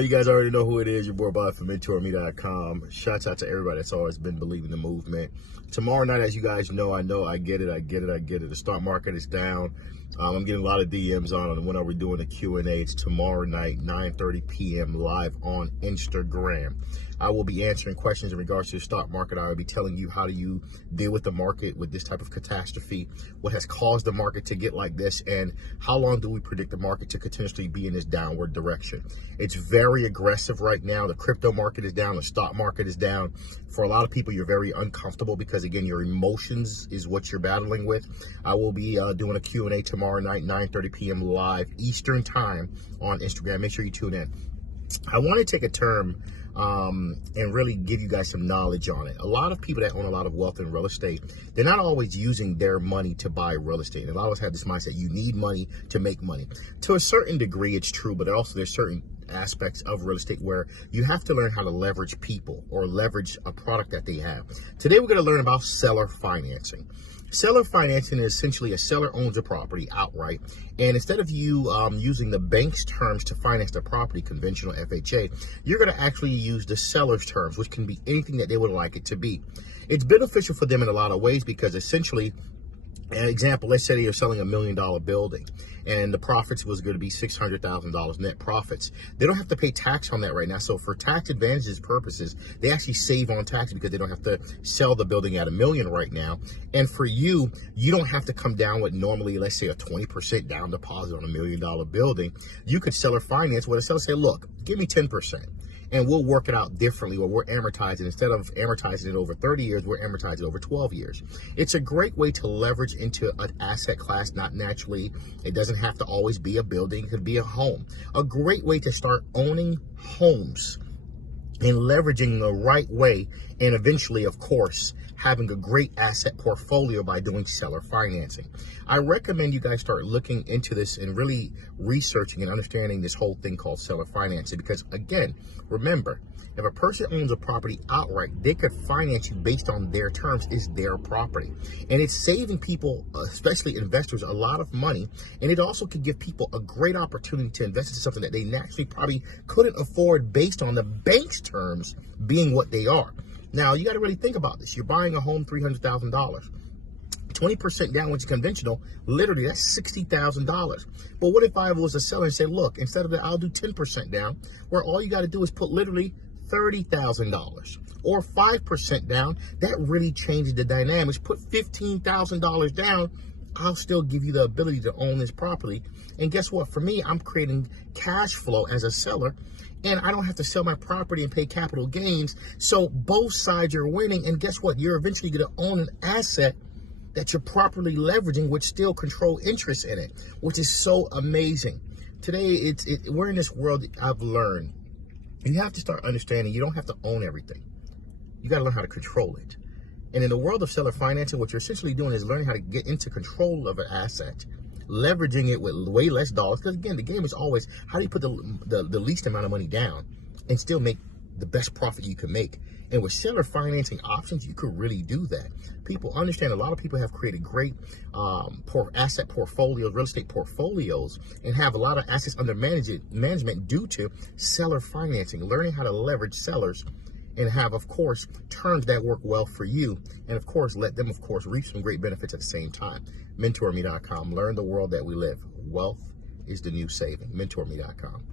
You guys already know who it is. Your boy Bob from Mentourme.com. Shouts out to everybody that's always been believing the movement. Tomorrow night, as you guys know, I get it. The stock market is down. I'm getting a lot of DMs on when are we doing the Q&A. It's tomorrow night, 9:30 p.m. live on Instagram. I will be answering questions in regards to the stock market. I will be telling you how do you deal with the market with this type of catastrophe, what has caused the market to get like this, and how long do we predict the market to continuously be in this downward direction. It's very aggressive right now. The crypto market is down. The stock market is down. For a lot of people, you're very uncomfortable because, again, your emotions is what you're battling with. I will be doing a Q&A tomorrow night, 9:30 p.m. live Eastern time on Instagram. Make sure you tune in. I want to take a term and really give you guys some knowledge on it. A lot of people that own a lot of wealth in real estate, they're not always using their money to buy real estate. And a lot of us have this mindset, you need money to make money. To a certain degree, it's true, but also there's certain aspects of real estate where you have to learn how to leverage people or leverage a product that they have. Today, we're going to learn about seller financing. Seller financing is essentially a seller owns a property outright, and instead of you using the bank's terms to finance the property, conventional FHA, you're going to actually use the seller's terms, which can be anything that they would like it to be. It's beneficial for them in a lot of ways because essentially, an example, let's say you're selling $1 million building and the profits was going to be $600,000 net profits. They don't have to pay tax on that right now. So for tax advantages purposes, they actually save on tax because they don't have to sell the building at $1 million right now. And for you, you don't have to come down with normally, let's say a 20% down deposit on $1 million building. You could seller finance where the seller say, look, give me 10%. And we'll work it out differently where we're amortizing. Instead of amortizing it over 30 years, we're amortizing it over 12 years. It's a great way to leverage into an asset class, not naturally. It doesn't have to always be a building. It could be a home. A great way to start owning homes and leveraging the right way. And eventually, of course, having a great asset portfolio by doing seller financing. I recommend you guys start looking into this and really researching and understanding this whole thing called seller financing. Because again, remember, if a person owns a property outright, they could finance you based on their terms. It's their property. And it's saving people, especially investors, a lot of money. And it also could give people a great opportunity to invest in something that they naturally probably couldn't afford based on the bank's terms being what they are. Now, you got to really think about this. You're buying a home, $300,000. 20% down, which is conventional, literally that's $60,000. But what if I was a seller and said, look, instead of that, I'll do 10% down, where all you got to do is put literally $30,000 or 5% down. That really changes the dynamics. Put $15,000 down. I'll still give you the ability to own this property. And guess what? For me, I'm creating cash flow as a seller, and I don't have to sell my property and pay capital gains. So both sides are winning. And guess what? You're eventually going to own an asset that you're properly leveraging, which still control interest in it, which is so amazing. Today, we're in this world that I've learned. You have to start understanding you don't have to own everything. You got to learn how to control it. And in the world of seller financing, what you're essentially doing is learning how to get into control of an asset, leveraging it with way less dollars. Because again, the game is always, how do you put the least amount of money down and still make the best profit you can make? And with seller financing options, you could really do that. People understand, a lot of people have created great asset portfolios, real estate portfolios, and have a lot of assets under management due to seller financing, learning how to leverage sellers and have, of course, terms that work well for you. And of course, let them, of course, reap some great benefits at the same time. Mentourme.com. Learn the world that we live. Wealth is the new saving. Mentourme.com.